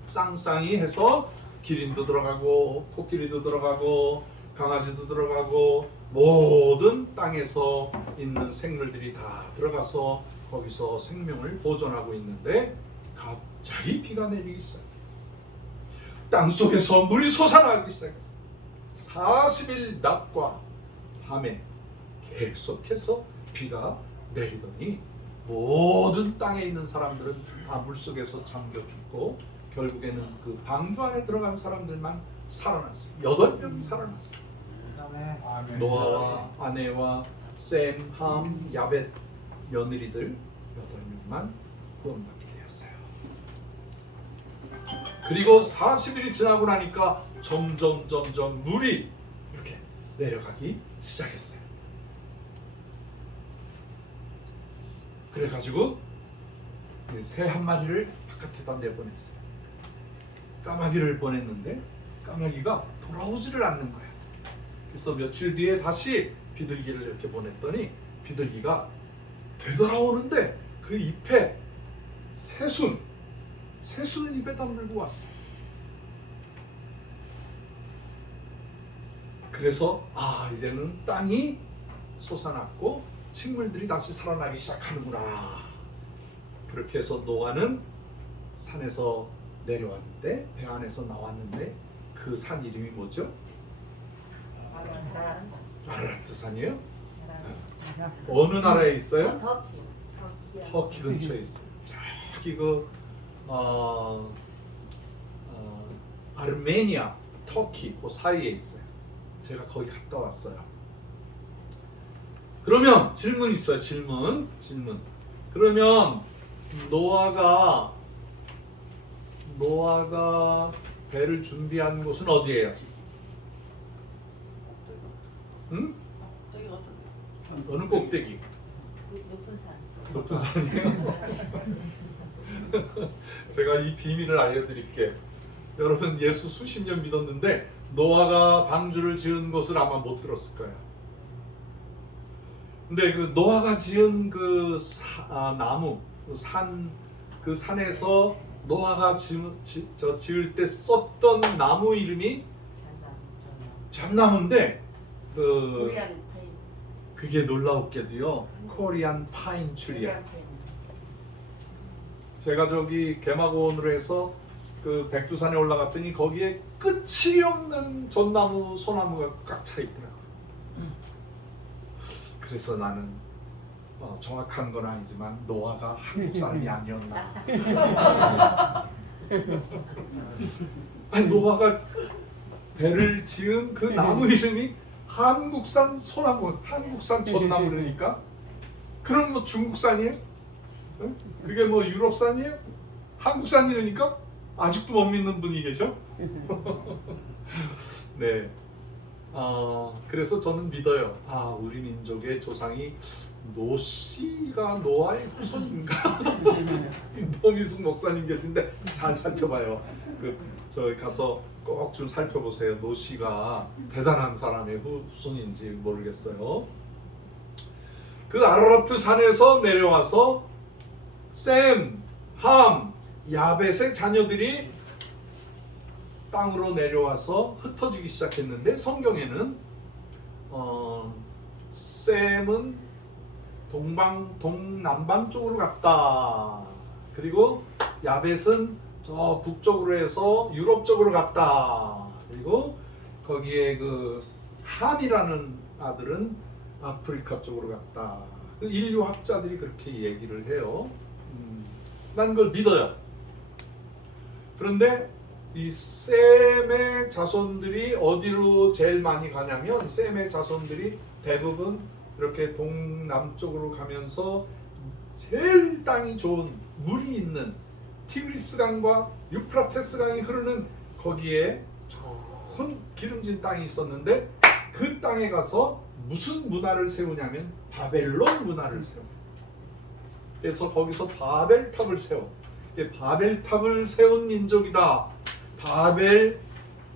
쌍쌍이 해서 기린도 들어가고 코끼리도 들어가고 강아지도 들어가고 모든 땅에서 있는 생물들이 다 들어가서 거기서 생명을 보존하고 있는데 갑자기 비가 내리기 시작해요. 땅속에서 물이 솟아나기 시작했어요. 40일 낮과 밤에 계속해서 비가 내리더니 모든 땅에 있는 사람들은 다 물속에서 잠겨 죽고 결국에는 그 방주 안에 들어간 사람들만 살아났어요. 8명이 살아났어요. 노아와 아내와 셈, 함, 야벳 며느리들 8명만 구원받게 되었어요. 그리고 40일이 지나고 나니까 점점 물이 이렇게 내려가기 시작했어요. 그래가지고 새 한 마리를 바깥에다 내보냈어요. 까마귀를 보냈는데 까마귀가 돌아오지를 않는 거야. 그래서 며칠 뒤에 다시 비둘기를 이렇게 보냈더니 비둘기가 되돌아오는데 그 잎에 새순을 입에 다물고 왔어. 그래서 이제는 땅이 솟아났고 식물들이 다시 살아나기 시작하는구나. 그렇게 해서 노아는 산에서 내려왔는데 배 안에서 나왔는데 그 산 이름이 뭐죠? 아라라트 산이에요? 어느 나라에 있어요? 터키 근처에 있어요. 저기 아르메니아, 터키 그 사이에 있어요. 제가 거기 갔다 왔어요. 그러면 질문 있어요. 질문. 그러면 노아가 배를 준비한 곳은 어디예요? 응? 저기 어떤 어느 꼭대기? 높은 산이에요? 제가 이 비밀을 알려드릴게요. 여러분 예수 수십 년 믿었는데 노아가 방주를 지은 것을 아마 못 들었을 거예요. 근데 그 노아가 지은 그 나무, 그 산에서 노아가 지을 때 썼던 나무 이름이 잣나무인데 그게 놀라웠게도요. 코리안 파인 추리야. 제가 저기 개마고원으로 해서 그 백두산에 올라갔더니 거기에 끝이 없는 전나무, 소나무가 꽉 차 있더라고요. 그래서 나는 정확한 건 아니지만 노아가 한국 사람이 아니었나. 아니, 노아가 배를 지은 그 나무 이름이 한국산 소나무, 한국산 전나무라니까. 그럼 뭐 중국산이에요? 응? 그게 뭐 유럽산이에요? 한국산이라니까? 아직도 못 믿는 분이 계셔? 네. 그래서 저는 믿어요. 우리 민족의 조상이 노씨가 노아의 후손인가? 노미순 목사님 계신데 잘 살펴봐요. 저기 가서 꼭 좀 살펴보세요. 노씨가 대단한 사람의 후손인지 모르겠어요. 그 아라라트 산에서 내려와서 셈, 함, 야벳의 자녀들이 땅으로 내려와서 흩어지기 시작했는데 성경에는 셈은 동남방 쪽으로 갔다. 그리고 야벳은 저 북쪽으로 해서 유럽 쪽으로 갔다. 그리고 거기에 그 함이라는 아들은 아프리카 쪽으로 갔다. 인류학자들이 그렇게 얘기를 해요. 난 그걸 믿어요. 그런데 이 셈의 자손들이 어디로 제일 많이 가냐면 셈의 자손들이 대부분 이렇게 동남쪽으로 가면서 제일 땅이 좋은 물이 있는 티그리스 강과 유프라테스 강이 흐르는 거기에 좋은 기름진 땅이 있었는데 그 땅에 가서 무슨 문화를 세우냐면 바벨론 문화를 세워요. 그래서 거기서 바벨탑을 세워. 바벨탑을 세운 민족이다. 바벨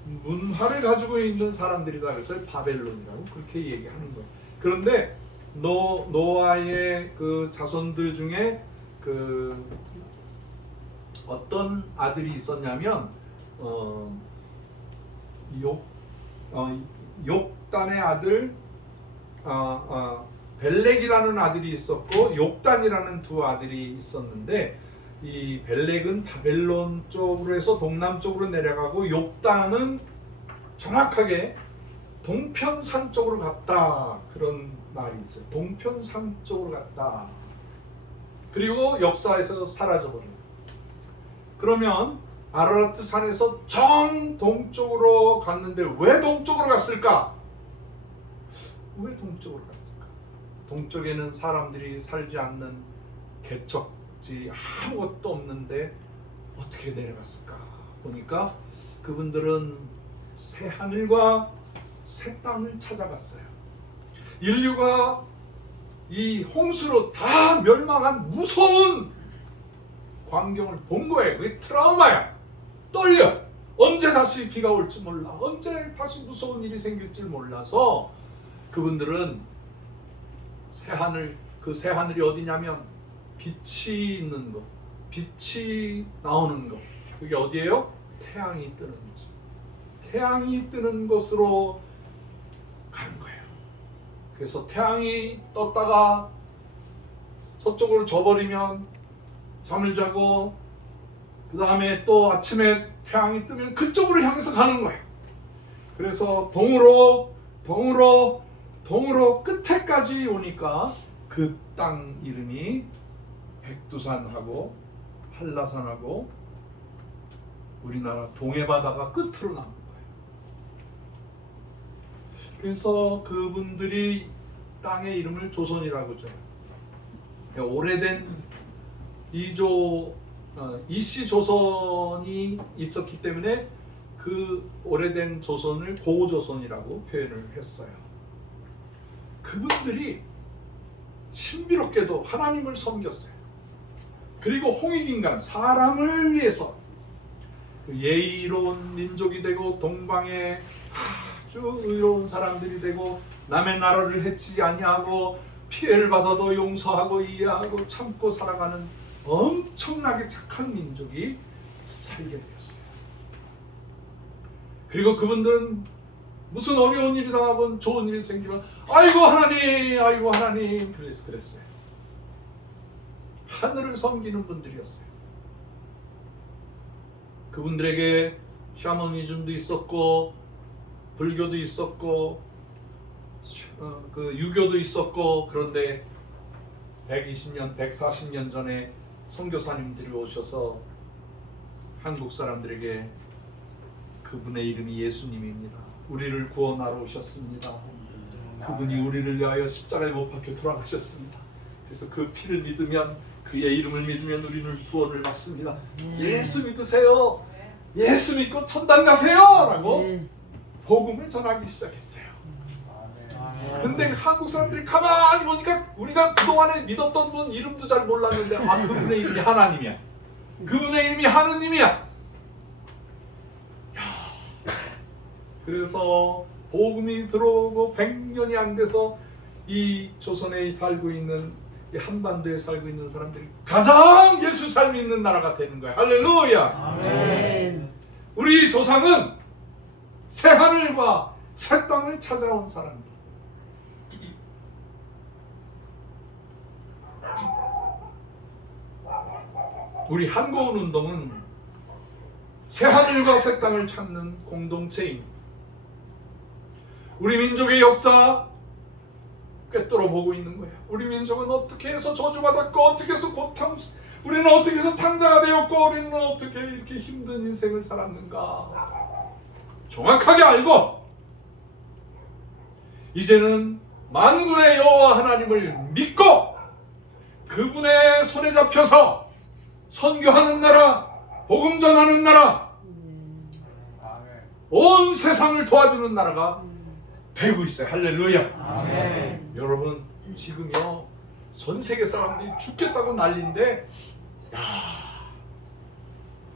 문화를 가지고 있는 사람들이다. 그래서 바벨론이라고 그렇게 얘기하는 거예요. 그런데 노아의 그 자손들 중에 그 어떤 아들이 있었냐면 욕단의 아들 벨렉이라는 아들이 있었고 욕단이라는 두 아들이 있었는데 이 벨렉은 바벨론 쪽으로 해서 동남쪽으로 내려가고 욕단은 정확하게 동편산 쪽으로 갔다. 그런 말이 있어요. 동편산 쪽으로 갔다. 그리고 역사에서 사라져버려요. 그러면 아라라트 산에서 정 동쪽으로 갔는데 왜 동쪽으로 갔을까? 왜 동쪽으로 갔을까? 동쪽에는 사람들이 살지 않는 개척지 아무것도 없는데 어떻게 내려갔을까? 보니까 그분들은 새 하늘과 새 땅을 찾아갔어요. 인류가 이 홍수로 다 멸망한 무서운 광경을 본 거예요. 그게 트라우마야. 떨려. 언제 다시 비가 올지 몰라. 언제 다시 무서운 일이 생길지 몰라서 그분들은 새하늘, 그 새하늘이 어디냐면 빛이 있는 것, 빛이 나오는 것. 그게 어디예요? 태양이 뜨는 거죠. 태양이 뜨는 곳으로 가는 거예요. 그래서 태양이 떴다가 서쪽으로 져버리면 잠을 자고 그 다음에 또 아침에 태양이 뜨면 그쪽으로 향해서 가는 거예요. 그래서 동으로 끝에까지 오니까 그 땅 이름이 백두산하고 한라산하고 우리나라 동해바다가 끝으로 나온 거예요. 그래서 그분들이 땅의 이름을 조선이라고 줘요. 오래된 이씨 조선이 있었기 때문에 그 오래된 조선을 고조선이라고 표현을 했어요. 그분들이 신비롭게도 하나님을 섬겼어요. 그리고 홍익인간, 사람을 위해서 그 예의로운 민족이 되고 동방에 아주 의로운 사람들이 되고 남의 나라를 해치지 아니하고 피해를 받아도 용서하고 이해하고 참고 살아가는 엄청나게 착한 민족이 살게 되었어요. 그리고 그분들은 무슨 어려운 일이 당하건 좋은 일이 생기면 아이고 하나님 그랬어요. 하늘을 섬기는 분들이었어요. 그분들에게 샤머니즘도 있었고 불교도 있었고 그 유교도 있었고, 그런데 120년, 140년 전에 선교사님들이 오셔서 한국 사람들에게 그분의 이름이 예수님입니다. 우리를 구원하러 오셨습니다. 그분이 우리를 위하여 십자가에 못 박혀 돌아가셨습니다. 그래서 그 피를 믿으면, 그의 이름을 믿으면 우리는 구원을 받습니다. 예수 믿으세요. 예수 믿고 천당 가세요. 라고 복음을 전하기 시작했어요. 근데 한국 사람들이 가만히 보니까 우리가 그동안에 믿었던 분 이름도 잘 몰랐는데 그분의 이름이 하나님이야. 그분의 이름이 하느님이야. 그래서 복음이 들어오고 100년이 안 돼서 이 조선에 살고 있는, 이 한반도에 살고 있는 사람들이 가장 예수 잘 믿는 나라가 되는 거야. 할렐루야. 아멘. 우리 조상은 새 하늘과 새 땅을 찾아온 사람들. 우리 한국은 운동은 새 하늘과 새 땅을 찾는 공동체입니다. 우리 민족의 역사 꿰뚫어 보고 있는 거예요. 우리 민족은 어떻게 해서 저주받았고, 어떻게 해서 우리는 어떻게 해서 탕자가 되었고, 우리는 어떻게 이렇게 힘든 인생을 살았는가 정확하게 알고, 이제는 만군의 여호와 하나님을 믿고 그분의 손에 잡혀서 선교하는 나라, 복음 전하는 나라, 온 세상을 도와주는 나라가 되고 있어요. 할렐루야. 아멘. 여러분, 지금요 전 세계 사람들이 죽겠다고 난리인데,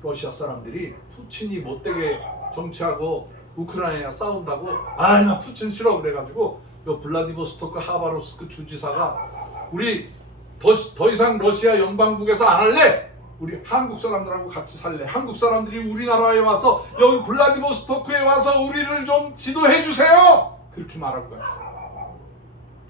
러시아 사람들이 푸틴이 못되게 정치하고 우크라이나 싸운다고, 나 푸틴 싫어 그래가지고 요 블라디보스토크 하바롭스크 주지사가 우리 더 이상 러시아 연방국에서 안 할래. 우리 한국 사람들하고 같이 살래. 한국 사람들이 우리나라에 와서 여기 블라디보스토크에 와서 우리를 좀 지도해 주세요. 그렇게 말하고 갔어요.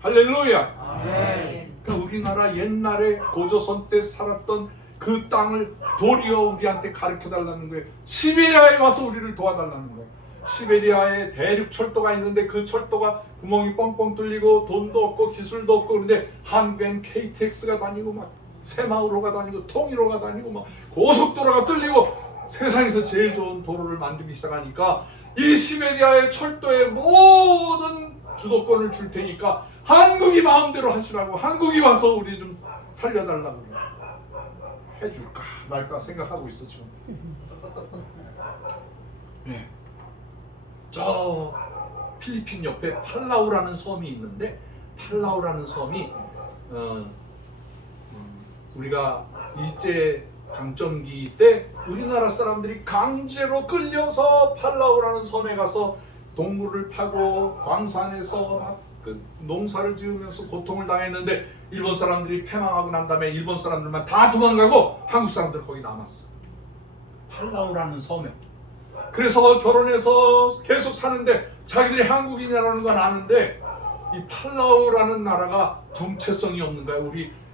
할렐루야. 아멘. 그러니까 우리나라 옛날에 고조선 때 살았던 그 땅을 도리어 우리한테 가르쳐 달라는 거예요. 시베리아에 와서 우리를 도와달라는 거예요. 시베리아에 대륙 철도가 있는데 그 철도가 구멍이 뻥뻥 뚫리고 돈도 없고 기술도 없고, 그런데 한국엔 KTX가 다니고 막 새마을호가 다니고 통일호가 다니고 막 고속도로가 뚫리고 세상에서 제일 좋은 도로를 만들기 시작하니까 이 시베리아의 철도의 모든 주도권을 줄 테니까 한국이 마음대로 하시라고, 한국이 와서 우리 좀 살려달라고 해줄까 말까 생각하고 있었죠. 네. 저 필리핀 옆에 팔라우라는 섬이 있는데, 팔라우라는 섬이 우리가 일제 강점기 때 우리나라 사람들이 강제로 끌려서 팔라우라는 섬에 가서 동굴을 파고 광산에서 막 그 농사를 지으면서 고통을 당했는데 일본 사람들이 패망하고 난 다음에 일본 사람들만 다 도망가고 한국 사람들 거기 남았어. 팔라우라는 섬에. 그래서 결혼해서 계속 사는데 자기들이 한국인이라는 건 아는데 이 팔라우라는 나라가 정체성이 없는 거야.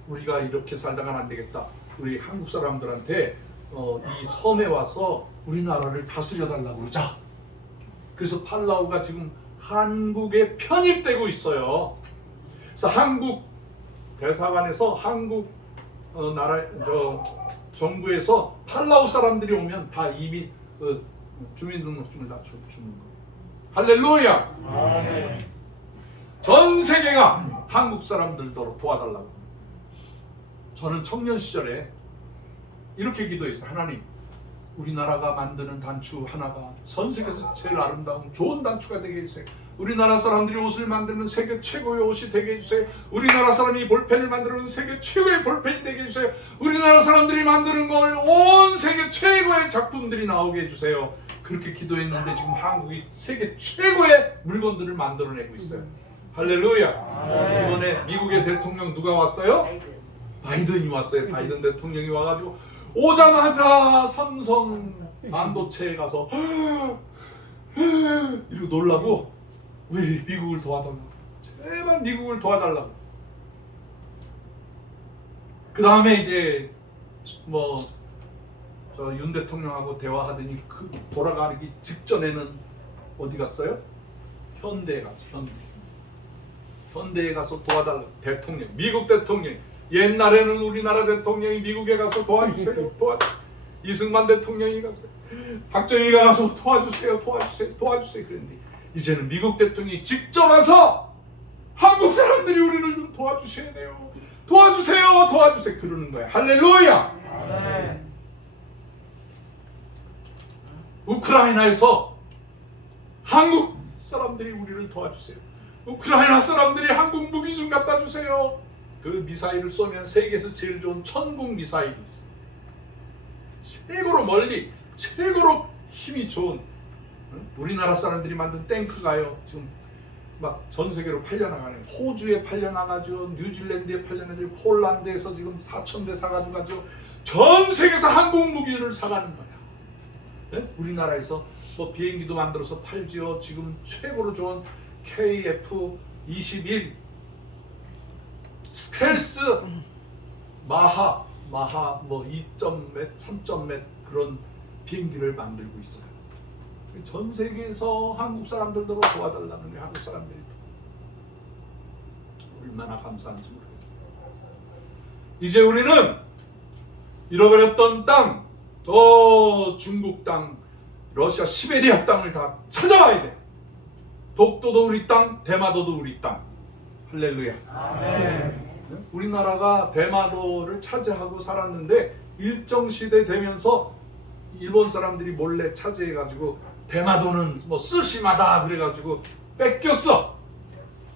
우리가 이렇게 살다가는 안 되겠다. 우리 한국 사람들한테 이 섬에 와서 우리나라를 다스려 달라고 그러자. 그래서 팔라우가 지금 한국에 편입되고 있어요. 그래서 한국 대사관에서 한국 정부에서 팔라우 사람들이 오면 다 이민 주민등록증을 다 주는 거예요. 할렐루야! 아멘. 전 세계가 한국 사람들도 도와달라고. 저는 청년 시절에 이렇게 기도했어요. 하나님, 우리나라가 만드는 단추 하나가 전 세계에서 제일 아름다운 좋은 단추가 되게 해주세요. 우리나라 사람들이 옷을 만드는 세계 최고의 옷이 되게 해주세요. 우리나라 사람이 볼펜을 만드는 세계 최고의 볼펜이 되게 해주세요. 우리나라 사람들이 만드는 걸 온 세계 최고의 작품들이 나오게 해주세요. 그렇게 기도했는데 지금 한국이 세계 최고의 물건들을 만들어내고 있어요. 할렐루야. 이번에 미국의 대통령 누가 왔어요? 바이든이 왔어요. 바이든 대통령이 와가지고 오자마자 삼성 반도체에 가서 이러고 놀라고 왜 미국을 도와달라고, 제발 미국을 도와달라고. 그 다음에 이제 뭐 저 윤 대통령하고 대화하더니 그 돌아가기 직전에는 어디 갔어요? 현대에 갔죠. 현대에 가서 도와달라고. 대통령, 미국 대통령. 옛날에는 우리나라 대통령이 미국에 가서 도와주세요. 이승만 대통령이 가서, 박정희가 가서 도와주세요. 그랬는데 이제는 미국 대통령이 직접 와서 한국 사람들이 우리를 좀 도와주셔야 돼요. 도와주세요. 그러는 거야. 할렐루야. 아멘. 우크라이나에서 한국 사람들이 우리를 도와주세요. 우크라이나 사람들이 한국 무기 좀 갖다 주세요. 그 미사일을 쏘면 세계에서 제일 좋은 천국 미사일이 있어요. 최고로 멀리, 최고로 힘이 좋은, 우리나라 사람들이 만든 탱크가요 지금 막 전 세계로 팔려나가네요. 호주에 팔려나가죠. 뉴질랜드에 팔려나가죠. 폴란드에서 지금 4,000대 사가지고 전 세계에서 한국 무기를 사가는 거야. 네? 우리나라에서 뭐 비행기도 만들어서 팔지요. 지금 최고로 좋은 KF-21 스텔스 마하 뭐 2점 몇 3점 몇 그런 비행기를 만들고 있어요. 전 세계에서 한국 사람들도 도와달라는 게, 한국 사람들이 얼마나 감사한지 모르겠어요. 이제 우리는 잃어버렸던 땅, 저 중국 땅, 러시아 시베리아 땅을 다 찾아와야 돼. 독도도 우리 땅, 대마도도 우리 땅. 할렐루야. 아멘. 우리나라가 대마도를 차지하고 살았는데 일정 시대 되면서 일본 사람들이 몰래 차지해가지고 대마도는 뭐 쓰시마다 그래가지고 뺏겼어.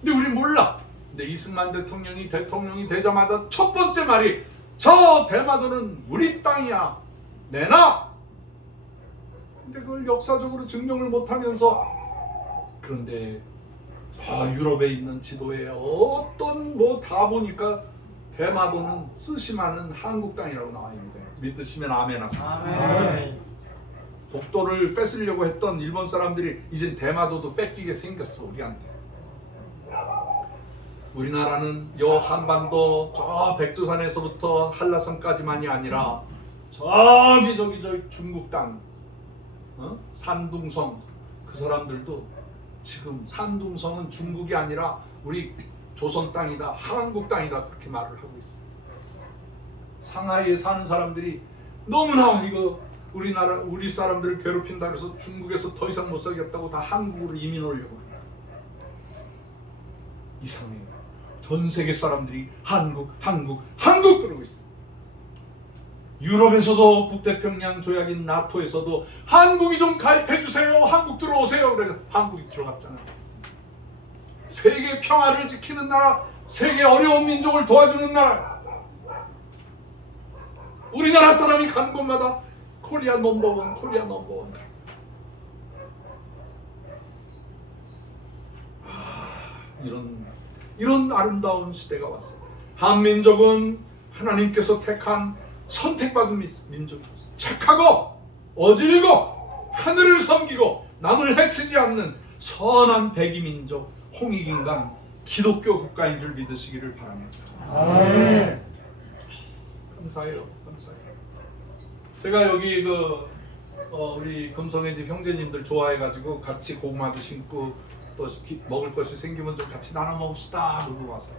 근데 우리 몰라. 근데 이승만 대통령이 되자마자 첫 번째 말이 저 대마도는 우리 땅이야. 내놔. 근데 그걸 역사적으로 증명을 못하면서, 그런데 유럽에 있는 지도에 어떤 뭐 다 보니까 대마도는 쓰시마는 한국 땅이라고 나와 있는데 믿으시면 아멘 하세요. 아멘. 독도를 뺏으려고 했던 일본 사람들이 이젠 대마도도 뺏기게 생겼어 우리한테. 우리나라는 요 한반도 저 백두산에서부터 한라산까지만이 아니라 저기 중국 땅, 산둥성, 그 사람들도 지금 산둥성은 중국이 아니라 우리 조선 땅이다, 한국 땅이다 그렇게 말을 하고 있어요. 상하이에 사는 사람들이 너무나 이거 우리 사람들을 괴롭힌다 그래서 중국에서 더 이상 못 살겠다고 다 한국으로 이민 오려고 해요. 이상해요. 전 세계 사람들이 한국 그러고 있어요. 유럽에서도 북태평양 조약인 나토에서도 한국이 좀 가입해 주세요. 한국 들어오세요. 그래서 한국이 들어갔잖아요. 세계 평화를 지키는 나라, 세계 어려운 민족을 도와주는 나라. 우리나라 사람이 가는 곳마다 코리아 넘버원, 코리아 넘버원. 이런 아름다운 시대가 왔어요. 한민족은 하나님께서 택한 선택받은 민족이었어요. 착하고 어질고 하늘을 섬기고 남을 해치지 않는 선한 백이민족 홍익인간 기독교 국가인 줄 믿으시기를 바랍니다. 감사해요. 감사해요. 제가 여기 우리 금성의 집 형제님들 좋아해가지고 같이 고구마도 심고 또 먹을 것이 생기면 좀 같이 나눠 먹읍시다 그러고 왔어요.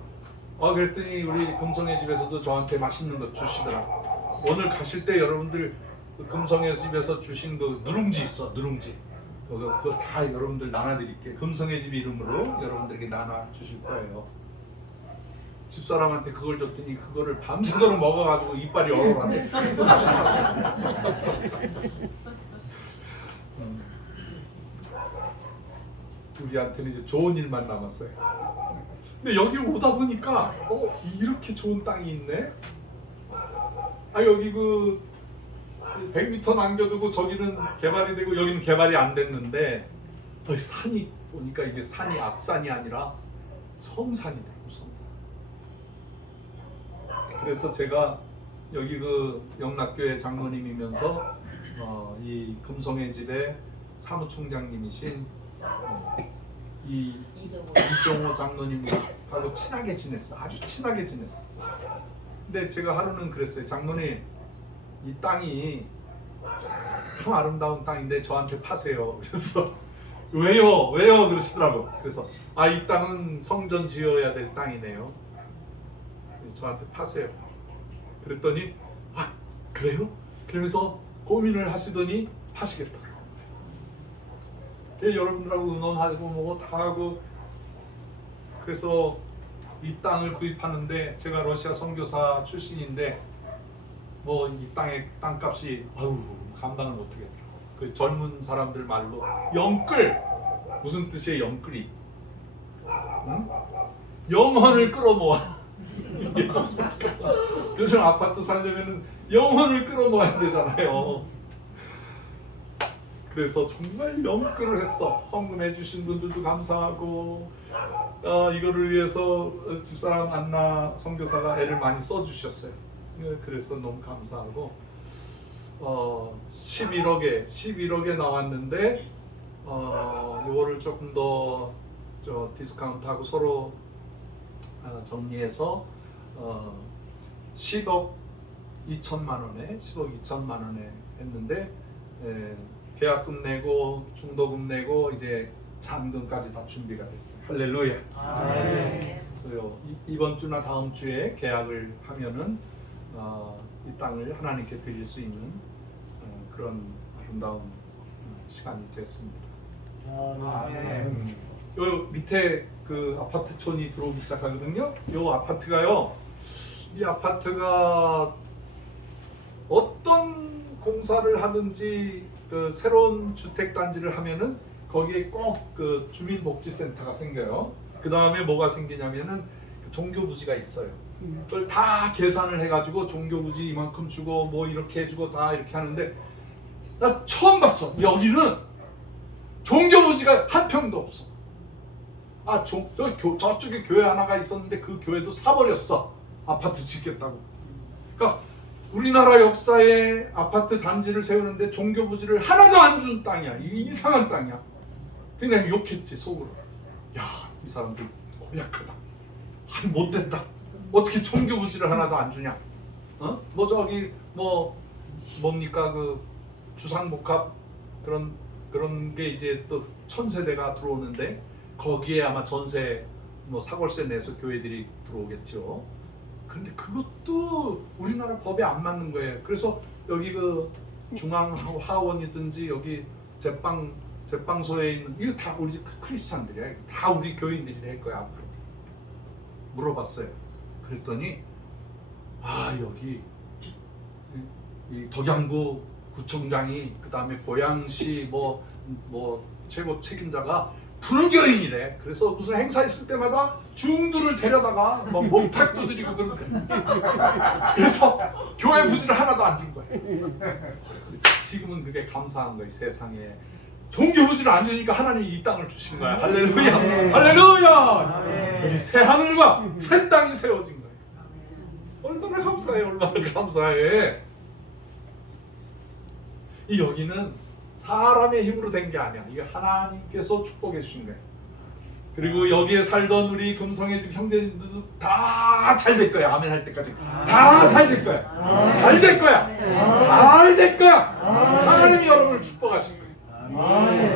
그랬더니 우리 금성의 집에서도 저한테 맛있는 거 주시더라고. 오늘 가실 때 여러분들 그 금성의 집에서 주신 그 누룽지 있어, 누룽지. 그거 다 여러분들 나눠드릴게. 금성의 집 이름으로 여러분들에게 나눠 주실 거예요. 집사람한테 그걸 줬더니 그거를 밤새도록 먹어가지고 이빨이 얼얼하네. 우리한테는 이제 좋은 일만 남았어요. 근데 여기 오다 보니까 이렇게 좋은 땅이 있네. 여기 100m 남겨두고 저기는 개발이 되고 여기는 개발이 안 됐는데 산이 보니까 이게 산이 앞산이 아니라 섬산이 되고 섬산. 그래서 제가 여기 영락교회 장로님이면서 이 금성의 집의 사무총장님이신 이 이종호 장로님하고 친하게 지냈어. 아주 친하게 지냈어. 근데 제가 하루는 그랬어요. 장로님, 이 땅이 참 아름다운 땅인데 저한테 파세요. 그래서 왜요? 그러시더라고. 그래서 이 땅은 성전 지어야 될 땅이네요. 저한테 파세요. 그랬더니 그래요? 그러면서 고민을 하시더니 파시겠더라고요. 여러분들하고 의논하고 뭐 다 하고 그래서 이 땅을 구입하는데 제가 러시아 선교사 출신인데 이 땅의 땅값이 감당을 못하겠더라고. 그 젊은 사람들 말로 영끌 무슨 뜻이에요? 영끌이 응? 영혼을 끌어모아. 요즘 아파트 살려면은 영혼을 끌어모아야 되잖아요. 그래서 정말 영끌을 했어. 헌금해 주신 분들도 감사하고 이거를 위해서 집사람 안나 선교사가 애를 많이 써주셨어요. 그래서 너무 감사하고 11억에 나왔는데 이거를 조금 더 디스카운트하고 서로 정리해서 10억 2천만 원에 했는데 계약금 내고 중도금 내고 이제 잔금까지 다 준비가 됐어요. 할렐루야. 그래서 이번 주나 다음 주에 계약을 하면은 이 땅을 하나님께 드릴 수 있는 그런 아름다운 시간이 됐습니다. 요 밑에 그 아파트촌이 들어오기 시작하거든요. 요 아파트가요. 이 아파트가 어떤 공사를 하든지 그 새로운 주택 단지를 하면은 거기에 꼭 그 주민복지센터가 생겨요. 그 다음에 뭐가 생기냐면은 종교부지가 있어요. 그걸 다 계산을 해가지고 종교부지 이만큼 주고 뭐 이렇게 해주고 다 이렇게 하는데 나 처음 봤어. 여기는 종교부지가 한 평도 없어. 저쪽에 교회 하나가 있었는데 그 교회도 사버렸어. 아파트 짓겠다고. 그러니까 우리나라 역사에 아파트 단지를 세우는데 종교부지를 하나도 안 준 땅이야. 이상한 땅이야. 그냥 욕했지 속으로. 야, 이 사람들 고약하다. 못됐다. 어떻게 종교부지를 하나도 안 주냐? 뭡니까 그 주상복합 그런 게 이제 또 1000세대가 들어오는데 거기에 아마 전세 사골세 내서 교회들이 들어오겠죠. 근데 그것도 우리나라 법에 안 맞는 거예요. 그래서 여기 그 중앙 하원이든지 여기 제빵소에 있는 이거 다 우리 크리스찬들이야. 다 우리 교인들이 될 거야 앞으로. 물어봤어요. 그랬더니 여기 이 덕양구 구청장이 그 다음에 고양시 최고 책임자가 불교인이래. 그래서 무슨 행사 있을 때마다 중두를 데려다가 뭐 몸탁 두드리고 그런 거야. 그래서 교회 부지를 하나도 안 준 거야. 지금은 그게 감사한 거예요. 세상에 동교 부지를 안 주니까 하나님이 이 땅을 주신 거야. 할렐루야, 할렐루야. 우리 새 하늘과 새 땅이 세워진 거야. 얼마나 감사해, 얼마나 감사해. 이 여기는 사람의 힘으로 된 게 아니야. 이게 하나님께서 축복해 주신 거예요. 그리고 여기에 살던 우리 금성의 집 형제들도 다 잘 될 거야. 아멘 할 때까지 다 잘 될 거야. 잘 될 거야. 잘 될 거야. 하나님이 여러분을 축복하신 거예요.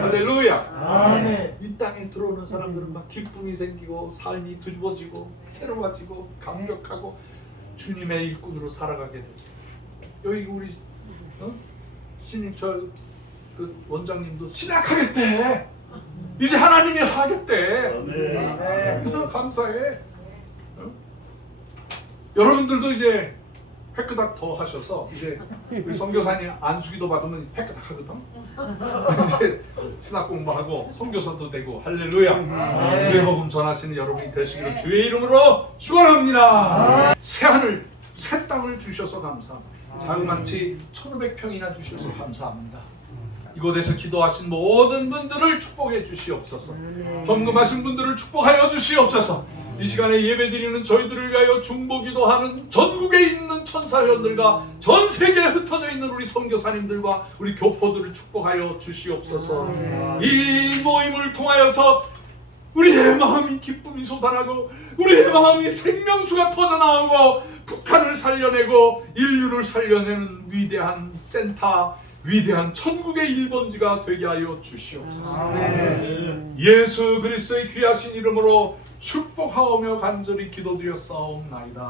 할렐루야. 이 땅에 들어오는 사람들은 막 기쁨이 생기고 삶이 뒤집어지고 새로워지고 감격하고 주님의 일꾼으로 살아가게 돼. 여기 우리 신임철 그 원장님도 신학하겠대. 이제 하나님이 하겠대. 감사해. 여러분들도 이제 획그닥 더 하셔서 이제 우리 선교사님 안수기도 받으면 획그닥 하거든. 이제 신학 공부하고 선교사도 되고 할렐루야. 주의 복음 전하시는 여러분이 되시기를 주의 이름으로 축원합니다. 새 하늘 새 땅을 주셔서 감사합니다. 자그마치 1500평이나 주셔서 감사합니다. 이곳에서 기도하신 모든 분들을 축복해 주시옵소서. 헌금하신 분들을 축복하여 주시옵소서. 이 시간에 예배드리는 저희들을 위하여 중보기도하는 전국에 있는 천사회원들과 전 세계에 흩어져 있는 우리 선교사님들과 우리 교포들을 축복하여 주시옵소서. 이 모임을 통하여서 우리의 마음이 기쁨이 솟아나고 우리의 마음이 생명수가 터져나오고 북한을 살려내고 인류를 살려내는 위대한 센터, 위대한 천국의 1번지가 되게 하여 주시옵소서. 예수 그리스도의 귀하신 이름으로 축복하오며 간절히 기도드렸사옵나이다.